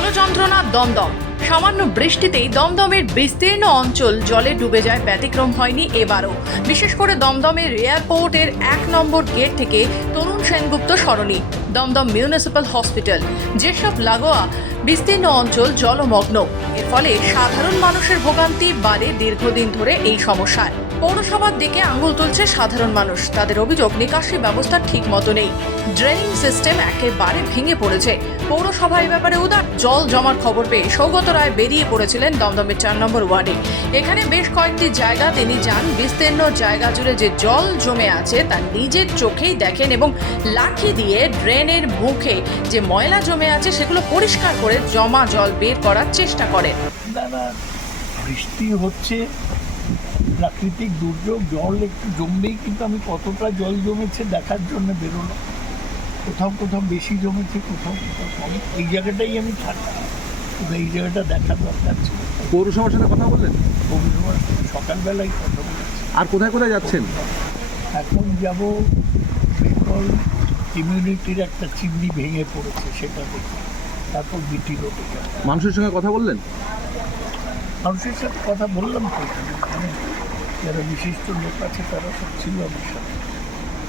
জলযন্ত্রণা দমদম। সামান্য বৃষ্টিতেই দমদমের বিস্তীর্ণ অঞ্চল জলে ডুবে যায়, ব্যতিক্রম হয়নি এবারও। বিশেষ করে দমদমের এয়ারপোর্টের 1 নম্বর গেট থেকে তরুণ সেনগুপ্ত সরণি, দমদম মিউনিসিপ্যাল হসপিটাল, যেসব লাগোয়া বিস্তীর্ণ অঞ্চল জলমগ্ন। এর ফলে সাধারণ মানুষের ভোগান্তি বাড়ে দীর্ঘদিন ধরে এই সমস্যায়। পৌরসভার দিকে আঙুল তুলছে সাধারণ মানুষ। তাদের অভিযোগ, নিকাশি ব্যবস্থা ঠিক মতো নেই, ড্রেনিং সিস্টেম একেবারে ভেঙে পড়েছে। পৌরসভা এ ব্যাপারে উদার। জল জমার খবর পেয়ে সৌগত রায় বেরিয়ে পড়েছিলেন দমদমের 4 নম্বর ওয়ার্ডে। এখানে বেশ কয়েকটি জায়গা তিনি যান। বিস্তীর্ণ জায়গা জুড়ে যে জল জমে আছে তা নিজের চোখেই দেখেন এবং লাঠি দিয়ে ড্রেনের মুখে যে ময়লা জমে আছে সেগুলো পরিষ্কার করে জমা জল বের করার চেষ্টা করেন। দাদা, বৃষ্টি হচ্ছে, প্রাকৃতিক দুর্যোগ, জল একটু জমবেই, কিন্তু আমি কতটা জল জমেছে দেখার জন্য বেরোলাম। কোথাও কোথাও বেশি জমেছে, কোথাও কোথাও কম। এই জায়গাটাই আমি থাকি, কিন্তু এই জায়গাটা দেখার দরকার ছিল। পৌরসভার সাথে কথা বললেন? পৌরসভার সাথে সকালবেলায় কথা বলেছি। আর কোথায় কোথায় যাচ্ছেন? এখন যাব বেঙ্গল ইমিউনিটির একটা চিমনি ভেঙে পড়েছে, সেটা দেখি, তারপর বিটি রোডে যাব। মানুষের সঙ্গে কথা বললেন? মানুষের সাথে কথা বললাম তো, এখানে যারা বিশিষ্ট লোক আছে তারা সব ছিল আমার সাথে।